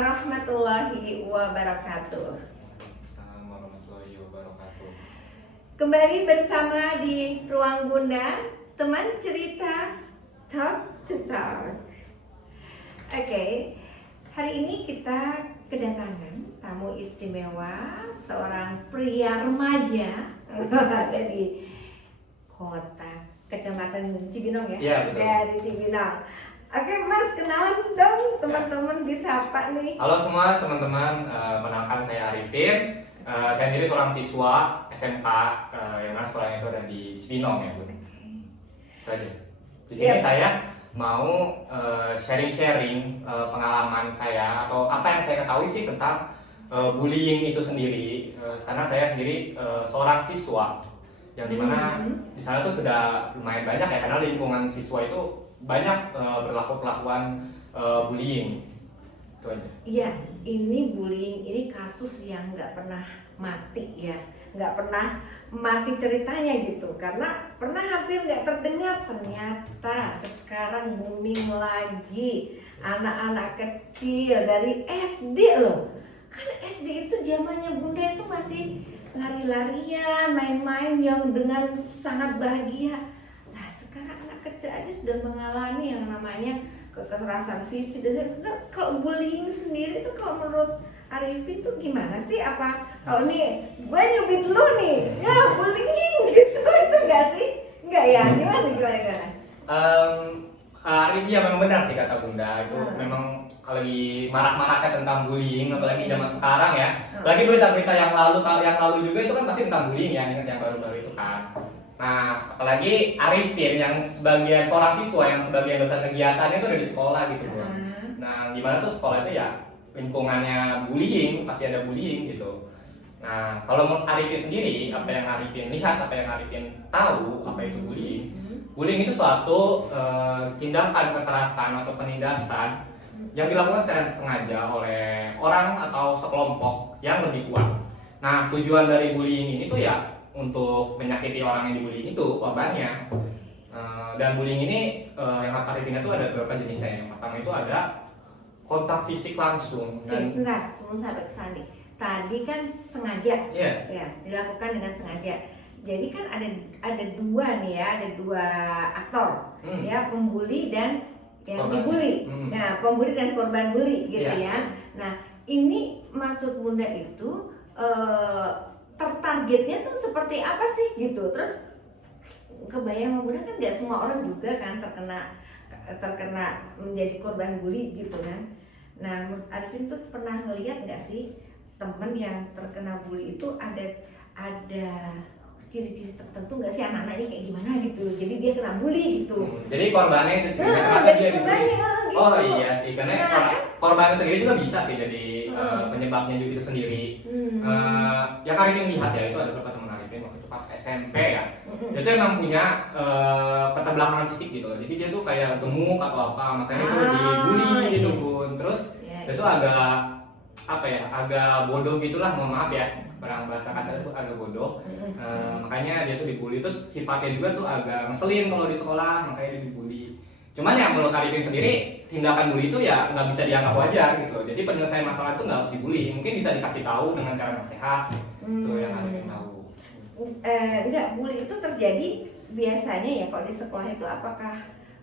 warahmatullahi wabarakatuh. Assalamualaikum warahmatullahi wabarakatuh. Kembali bersama di Ruang Bunda, teman cerita Talk to Talk. Oke, hari ini kita kedatangan tamu istimewa, seorang pria remaja ada di kota Kecamatan Cibinong ya? Iya, betul. Dari Cibinong. Oke Mas, kenalan dong teman-teman disapa nih. Halo semua teman-teman, kenalkan saya Arifin. Saya sendiri seorang siswa SMK yang mana sekolahnya itu ada di Cibinong ya Bu. Itu aja. Di sini saya mau sharing-sharing pengalaman saya atau apa yang saya ketahui sih tentang bullying itu sendiri. Karena saya sendiri seorang siswa yang dimana di sana tuh sudah lumayan banyak ya, karena lingkungan siswa itu banyak berlaku perlakuan bullying. Itu aja. Iya, ini bullying, ini kasus yang nggak pernah mati ya, nggak pernah mati ceritanya gitu, karena pernah hampir nggak terdengar, ternyata sekarang booming lagi anak-anak kecil dari SD loh. Kan SD itu zamannya Bunda itu masih lari-larian, main-main yang dengan sangat bahagia. Nah sekarang anak kecil aja sudah mengalami yang namanya kekerasan fisik. Dan sebenarnya kalau bullying sendiri itu kalau menurut Arifin tuh gimana sih? Apa kalau nih gue nyubit lu nih, ya bullying gitu, itu enggak sih? Enggak ya? Gimana? Arif, ya memang benar sih kata Bunda, itu memang kalau lagi marak-maraknya tentang bullying, apalagi zaman sekarang ya. Apalagi berita-berita yang lalu juga itu kan pasti tentang bullying ya, ingat yang baru-baru itu kan. Nah, apalagi Arifin yang sebagian seorang siswa yang sebagian besar kegiatannya itu ada di sekolah gitu Bu. Nah, gimana tuh sekolah itu ya lingkungannya bullying, pasti ada bullying gitu. Nah, kalau menurut Arifin sendiri, apa yang Arifin lihat, apa yang Arifin tahu, apa itu bullying? Bullying itu suatu tindakan kekerasan atau penindasan yang dilakukan secara sengaja oleh orang atau sekelompok yang lebih kuat. Nah, tujuan dari bullying ini tuh ya untuk menyakiti orang yang dibully itu korbannya. Dan bullying ini yang Arifin itu ada beberapa jenisnya. Yang pertama itu ada kontak fisik langsung. Oke, sebentar, sebelum sampai ke sana. Tadi kan sengaja, ya dilakukan dengan sengaja. Jadi kan ada dua nih ya, ada dua aktor, ya pembuli dan yang korban. Dibully. Nah, pembuli dan korban bully gitu ya. Nah, ini maksud Bunda itu tertargetnya tuh seperti apa sih gitu? Terus kebayang Bunda kan nggak semua orang juga kan terkena menjadi korban bully gitu kan. Nah, menurut Arifin tuh pernah ngelihat nggak sih temen yang terkena bully itu ada ciri-ciri tertentu nggak sih anak-anak ini kayak gimana gitu? Jadi dia kena bully gitu. Jadi korbannya itu juga kenapa dia dibully? Gitu. Oh iya sih, karena korban sendiri juga bisa sih jadi penyebabnya juga itu sendiri. Yang Arifin lihat ya, itu ada beberapa teman Arifin waktu itu pas SMP ya. Dia tuh emang punya keterbelakangan fisik gitu loh. Jadi dia tuh kayak gemuk atau apa, makanya dia tuh dibully gitu Bun. Terus dia tuh agak bodoh gitulah, mohon maaf ya, barang bahasa kasar itu agak bodoh. Makanya dia tuh dibully. Terus sifatnya juga tuh agak ngeselin kalau di sekolah, makanya dia dibully. Cuman yang menurut Arifin sendiri, tindakan bully itu ya nggak bisa dianggap wajar gitu loh. Jadi penyelesaian masalah itu nggak harus dibully, mungkin bisa dikasih tahu dengan cara nasihat. Itu yang Arifin tahu. Enggak, bully itu terjadi biasanya ya kalau di sekolah itu apakah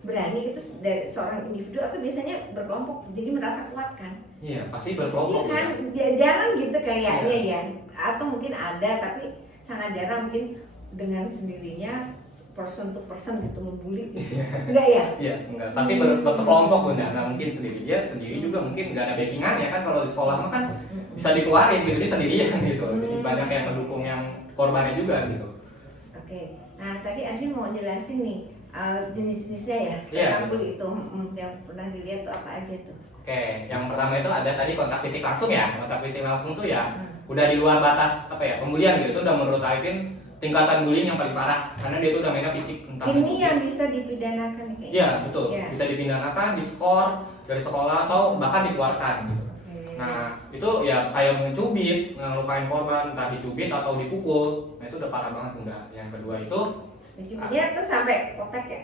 berani itu dari seorang individu atau biasanya berkelompok, jadi merasa kuat kan? Iya, pasti berkelompok. Iya kan, jarang gitu kayaknya ya. Atau mungkin ada tapi sangat jarang, mungkin dengan sendirinya person to person gitu membuli gitu. Enggak ya? Iya, enggak. Pasti bersekelompok Bunda. Nah, mungkin dia sendiri juga mungkin nggak ada backingannya kan, kalau di sekolah mah kan bisa dikeluarin gitu, dia sendirian gitu. Jadi banyak yang pendukung yang korbannya juga gitu. Oke. Nah, tadi Arifin mau jelasin nih jenis-jenisnya ya, tentang bully itu yang pernah dilihat tuh apa aja tuh? Oke, yang pertama itu ada tadi kontak fisik langsung ya. Kontak fisik langsung tuh ya udah di luar batas pembulian gitu. Itu udah menurut Arifin tingkatan bullying yang paling parah, karena dia tuh udah mainnya fisik. Ini yang bisa dipidanakan kayak. Iya, betul. Bisa dipidanakan, diskor dari sekolah atau bahkan dikeluarkan gitu. Nah, itu ya kayak mencubit, ngelukain korban, entah dicubit atau dipukul. Nah, itu udah parah banget Bunda. Yang kedua itu dicubitnya tuh sampai kotak ya.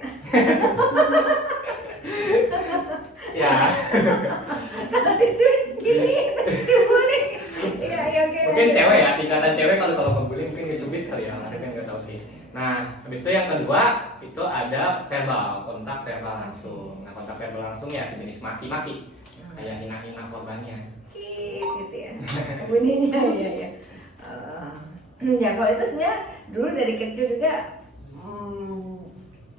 Ya. Kalau dicubit gini dibully. Iya iya oke. Mungkin cewek ya, tingkatan cewek kalau ngebully mungkin ngecubit kali ya, Arifin nggak tahu sih. Nah, habis itu yang kedua itu ada verbal, kontak verbal langsung. Nah, kontak verbal langsung ya sejenis maki-maki, kayak hina-hina korbannya. Gitu ya. Bunyinya ya ya. Ya kalau itu sebenarnya dulu dari kecil juga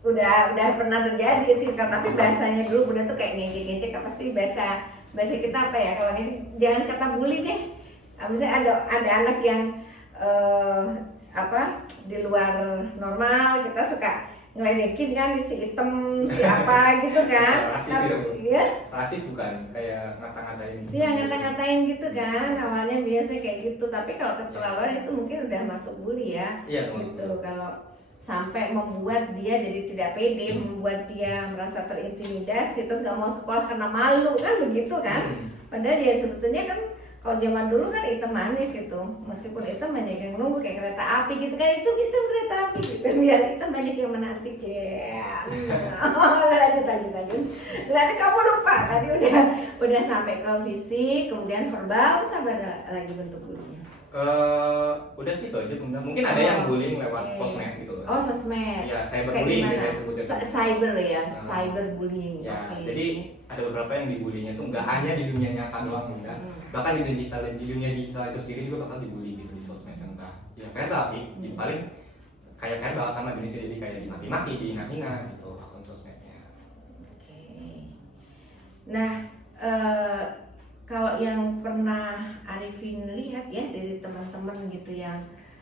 udah pernah terjadi sih, tapi bahasanya dulu Bunda tuh kayak ngecek-ngecek apa sih bahasa kita apa ya, kalau ngecek jangan kata bully deh. Misalnya ada anak yang di luar normal, kita suka ngeledekin kan si hitam si apa gitu kan. Rasis Tapi, itu. ya? Rasis bukan, kayak ngata-ngatain. Iya ngata-ngatain gitu kan, awalnya biasa kayak gitu, tapi kalau keterlaluan itu mungkin udah masuk bully ya. Iya, Gitu kalau sampai membuat dia jadi tidak pede, membuat dia merasa terintimidasi, terus nggak mau sekolah karena malu kan begitu kan. Padahal dia sebetulnya kan kalau zaman dulu kan hitam manis gitu, meskipun hitam banyak yang nunggu kayak kereta api gitu kan, itu kereta api gitu, biar hitam banyak yang menanti lanjut. Berarti kamu lupa tadi udah sampai ke fisik, kemudian verbal, terus apa ada lagi bentuk bullying? Udah sih itu aja Bunda. Mungkin ada yang bullying lewat sosmed gitu. Oh sosmed. Ya, cyberbullying biasanya sebutnya. Cyber ya, cyberbullying. Ya, jadi ada beberapa yang dibulinya tuh nggak hanya di dunia nyata doang Bunda. Bahkan di dunia digital itu sendiri juga bakal dibully gitu di sosmed, entah ya verbal sih, paling kayak verbal sama jenisnya, jadi kayak dimaki-maki, dihina-hina gitu akun sosmednya. Oke. Nah, kalau yang pernah Arifin lihat ya dari teman-teman gitu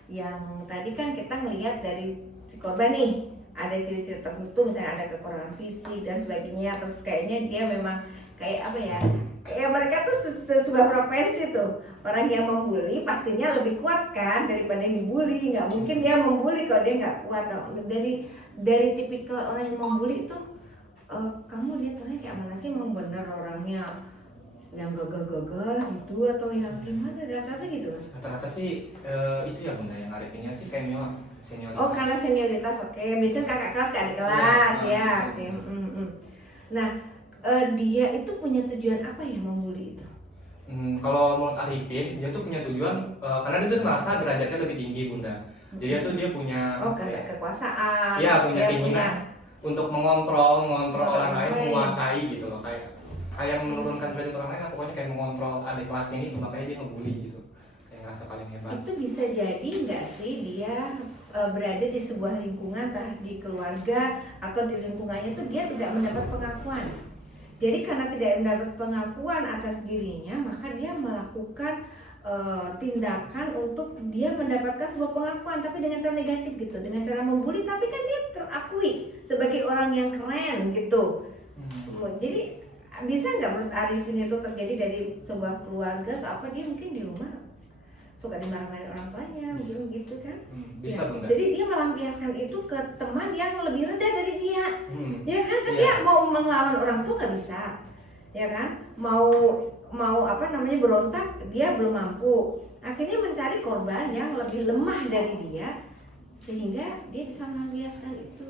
yang tadi kan kita ngelihat dari si korban nih ada ciri-ciri tertentu, misalnya ada kekurangan fisik dan sebagainya, terus kayaknya dia memang kayak apa ya, kayak mereka tuh sebuah frekuensi tuh, orang yang membuli pastinya lebih kuat kan daripada yang dibully. Nggak mungkin dia membuli kalau dia nggak kuat. Dari tipikal orang yang membuli itu kamu lihat orangnya kayak mana sih, memang benar orangnya yang gagah-gagah gitu atau yang gimana, rata-rata gitu? Rata-rata sih itu ya Bunda, yang Arifinnya sih senior. Oh karena senioritas, oke. Biasanya kakak kelas ke adik kelas ya. Oke. Nah dia itu punya tujuan apa ya membuli itu? Kalau menurut Arifin dia tuh punya tujuan karena dia tuh merasa derajatnya lebih tinggi Bunda. Jadi dia punya karena kekuasaan. Iya, punya keinginan untuk mengontrol orang lain, menguasai gitu loh, kayak menurunkan derajat orang lain, pokoknya kayak mengontrol adik kelasnya ini, makanya dia ngebully gitu, kayak ngerasa paling hebat. Itu bisa jadi nggak sih dia berada di sebuah lingkungan, entah di keluarga atau di lingkungannya tuh dia tidak mendapat pengakuan. Jadi karena tidak mendapat pengakuan atas dirinya, maka dia melakukan tindakan untuk dia mendapatkan sebuah pengakuan, tapi dengan cara negatif gitu, dengan cara membuli, tapi kan dia terakui sebagai orang yang keren gitu. Jadi bisa nggak menurut Arifin itu terjadi dari sebuah keluarga atau apa, dia mungkin di rumah suka dimarahin orang tuanya, mungkin gitu kan? Bisa Bunda. Jadi dia melampiaskan itu ke teman yang lebih rendah dari dia, ya kan? Dia mau melawan orang tua nggak bisa, ya kan? Mau berontak dia belum mampu, akhirnya mencari korban yang lebih lemah dari dia sehingga dia bisa melampiaskan itu.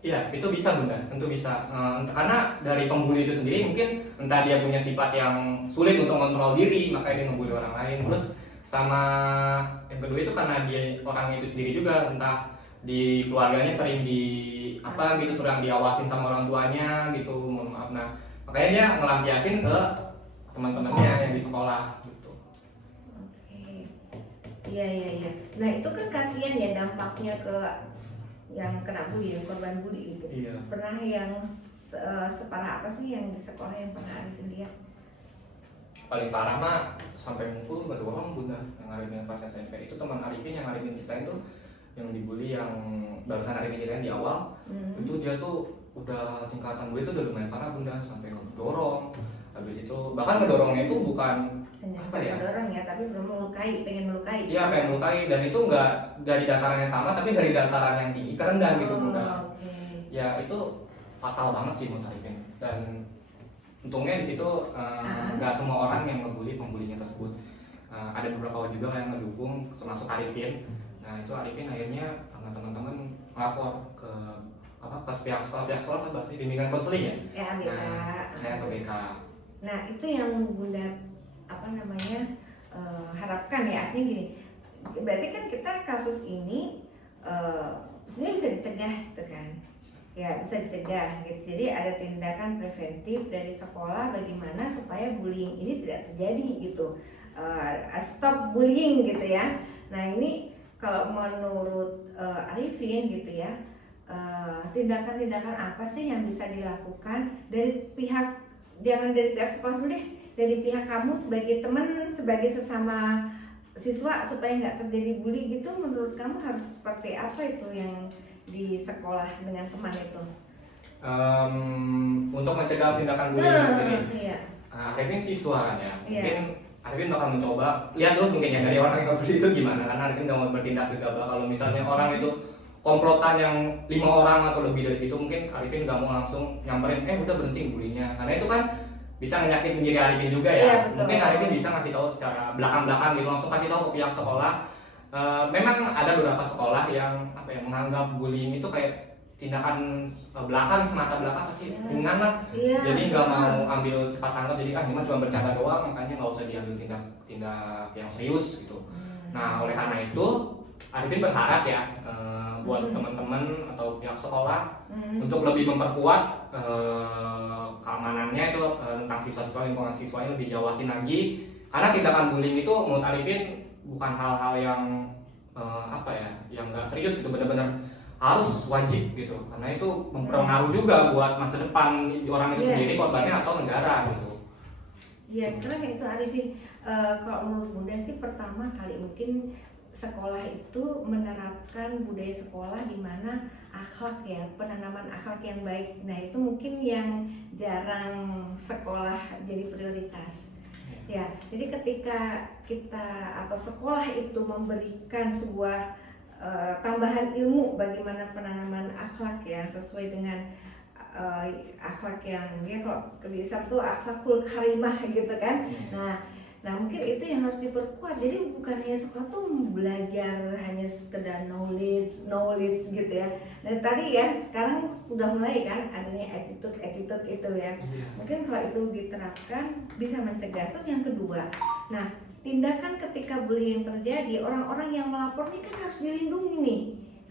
Iya, itu bisa Bunda, tentu bisa. Karena dari pembuli itu sendiri mungkin entah dia punya sifat yang sulit untuk mengontrol diri, makanya dia ngebully orang lain. Terus sama yang kedua itu karena dia orang itu sendiri juga, entah di keluarganya sering sering diawasin sama orang tuanya gitu, mohon maaf. Nah, makanya dia ngelampiasin ke teman-temannya yang di sekolah gitu. Oke. Iya. Nah, itu kan kasihan ya dampaknya ke yang kena bully, korban bully itu. Iya. Pernah yang separah apa sih yang di sekolah yang pernah Arifin lihat? Paling parah mah sampai ngumpul berdoang Bunda, yang Arifin pas SMP itu teman Arifin yang Arifin ceritain tuh yang dibully, yang barusan Arifin ceritain di awal. Itu dia tuh udah tingkatan gue itu udah lumayan parah Bunda, sampai ngedorong. Habis itu bahkan ngedorongnya itu bukan hanya apa ya? Ngedorong ya, tapi belum pengen melukai. Iya, pengen melukai, dan itu enggak dari dataran yang sama, tapi dari dataran yang tinggi ke rendah gitu Bunda. Okay. Ya itu fatal banget sih menurut Arifin. Dan untungnya di situ nggak semua orang yang pembulinya tersebut. Ada beberapa juga yang ngedukung, termasuk Arifin. Nah itu Arifin akhirnya sama teman-teman ngelapor ke pihak sekolah apa sih, bimbingan konseling ya. BK. Nah, ke BK. Nah itu yang Bunda harapkan ya, artinya gini, berarti kan kita kasus ini sebenarnya bisa dicegah gitu kan, ya bisa dicegah gitu. Jadi ada tindakan preventif dari sekolah bagaimana supaya bullying ini tidak terjadi gitu, stop bullying gitu ya. Nah ini kalau menurut Arifin gitu ya, tindakan-tindakan apa sih yang bisa dilakukan dari pihak, jangan dari pihak sekolah dulu deh, dari pihak kamu sebagai teman, sebagai sesama siswa supaya nggak terjadi bully gitu, menurut kamu harus seperti apa itu yang di sekolah dengan teman itu? Untuk mencegah tindakan bullying sendiri, iya. Arifin siswa kan ya, Iya. mungkin Arifin bakal mencoba lihat dulu mungkin ya dari orang yang bully itu gimana, karena Arifin nggak mau bertindak gegabah. Kalau misalnya orang itu komplotan yang 5 orang atau lebih dari situ, mungkin Arifin nggak mau langsung nyamperin udah berhenti bullyingnya, karena itu kan bisa menyakitin diri Arifin juga ya. Iya, betul. Mungkin Arifin bisa ngasih tahu secara belakang-belakang gitu, langsung kasih tahu ke pihak sekolah. Memang ada beberapa sekolah yang menganggap bullying itu kayak tindakan belakang, semata belakang pasti ringan lah. Iya. Jadi nggak mau ambil cepat tanggap, jadi ini mah cuma bercanda doang, makanya nggak usah diambil tindak yang serius gitu. Nah oleh karena itu Arifin berharap ya buat teman-teman atau pihak sekolah untuk lebih memperkuat keamanannya itu tentang siswa-siswa, lingkungan siswanya lebih diawasin lagi, karena tindakan bullying itu menurut Arifin bukan hal-hal yang yang nggak serius gitu, benar-benar harus wajib gitu, karena itu mempengaruhi juga buat masa depan orang itu sendiri, korbannya atau negara gitu. Iya, karena itu Arifin, kalau menurut Bunda sih pertama kali mungkin sekolah itu menerapkan budaya sekolah di mana akhlak ya, penanaman akhlak yang baik. Nah itu mungkin yang jarang sekolah jadi prioritas. Ya, jadi ketika kita atau sekolah itu memberikan sebuah tambahan ilmu bagaimana penanaman akhlak ya sesuai dengan akhlak yang dia kalau di Islam tuh akhlakul karimah gitu kan. Nah mungkin itu yang harus diperkuat. Jadi bukan hanya sekolah tuh belajar hanya sekedar knowledge gitu ya. Dan tadi ya sekarang sudah mulai kan adanya attitude itu ya. Mungkin kalau itu diterapkan bisa mencegah. Terus yang kedua, nah tindakan ketika bullying terjadi, orang-orang yang melapor ini kan harus dilindungi nih.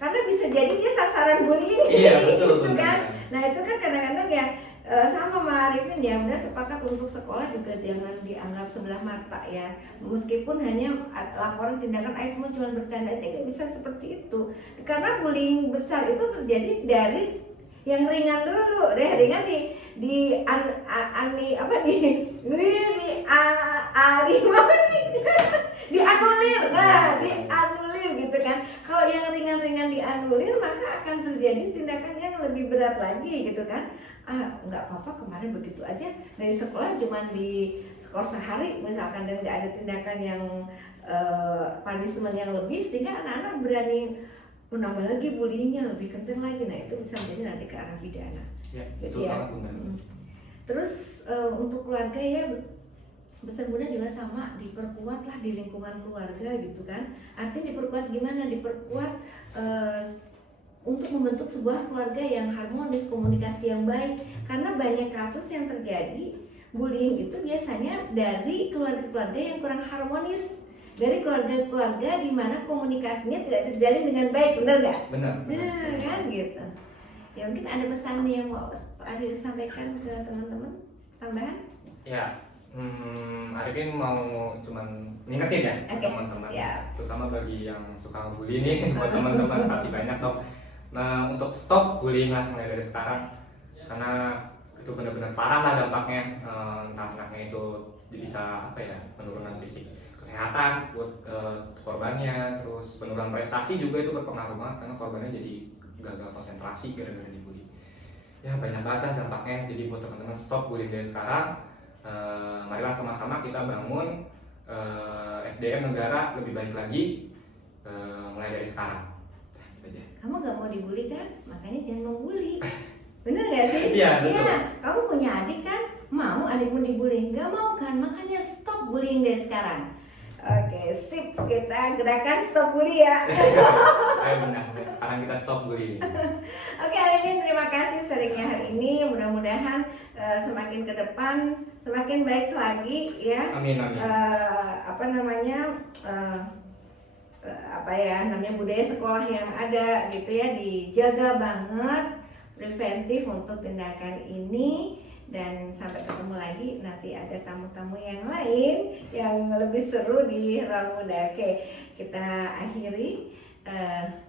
Karena bisa jadi dia sasaran bullying gitu kan. Nah itu kan kadang-kadang ya sama Arifin ya, udah sepakat untuk sekolah juga jangan dianggap sebelah mata ya. Meskipun hanya laporan tindakan itu cuma bercanda aja, nggak bisa seperti itu. Karena bullying besar itu terjadi dari yang ringan dulu deh, ringan dianulir, dianulir gitu kan. Kalau yang ringan-ringan dianulir maka akan terjadi tindakan yang lebih berat lagi gitu kan. Nggak apa-apa kemarin begitu aja dari sekolah cuman di skor sehari misalkan, dan nggak ada tindakan yang punishment yang lebih, sehingga anak-anak berani menambah lagi bullyingnya lebih kenceng lagi. Nah itu bisa jadi nanti ke arah pidana gitu ya. Terus untuk keluarga ya, pesan Bunda juga sama, diperkuatlah di lingkungan keluarga gitu kan. Artinya diperkuat gimana? Diperkuat untuk membentuk sebuah keluarga yang harmonis, komunikasi yang baik. Karena banyak kasus yang terjadi bullying itu biasanya dari keluarga-keluarga yang kurang harmonis, dari keluarga-keluarga di mana komunikasinya tidak terjalin dengan baik, benar nggak? Benar. Nah kan gitu. Ya mungkin ada pesan yang mau Arifin sampaikan ke teman-teman tambahan? Ya, Arifin mau cuman ngingetin ya teman-teman, terutama bagi yang suka bully nih, buat teman-teman pasti banyak dong. Nah untuk stop bullying lah mulai dari sekarang, karena itu benar-benar parah lah dampaknya. Entah anaknya itu bisa penurunan fisik, kesehatan buat korbannya, terus penurunan prestasi juga itu berpengaruh banget karena korbannya jadi gagal konsentrasi gara-gara dibully. Ya banyak banget lah dampaknya. Jadi buat teman-teman stop bullying dari sekarang. Marilah sama-sama kita bangun SDM negara lebih baik lagi mulai dari sekarang. Kamu gak mau dibully kan? Makanya jangan membuli. Bener gak sih? Iya, betul. Iya, kamu punya adik kan? Mau adikmu dibully? Gak mau kan? Makanya stop bullying dari sekarang. Oke, sip, kita gerakan stop bully ya. Ayo benar, sekarang kita stop bullying. Oke Arifin, terima kasih sharingnya hari ini. Mudah-mudahan semakin ke depan semakin baik lagi ya. Amin, amin. Apa namanya namanya budaya sekolah yang ada gitu ya, dijaga banget, preventif untuk tindakan ini. Dan sampai ketemu lagi, nanti ada tamu-tamu yang lain yang lebih seru di Ruang Bunda. Oke, kita akhiri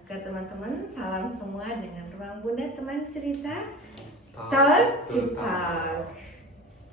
ke teman-teman, salam semua dengan Ruang Bunda teman cerita Talk to Talk.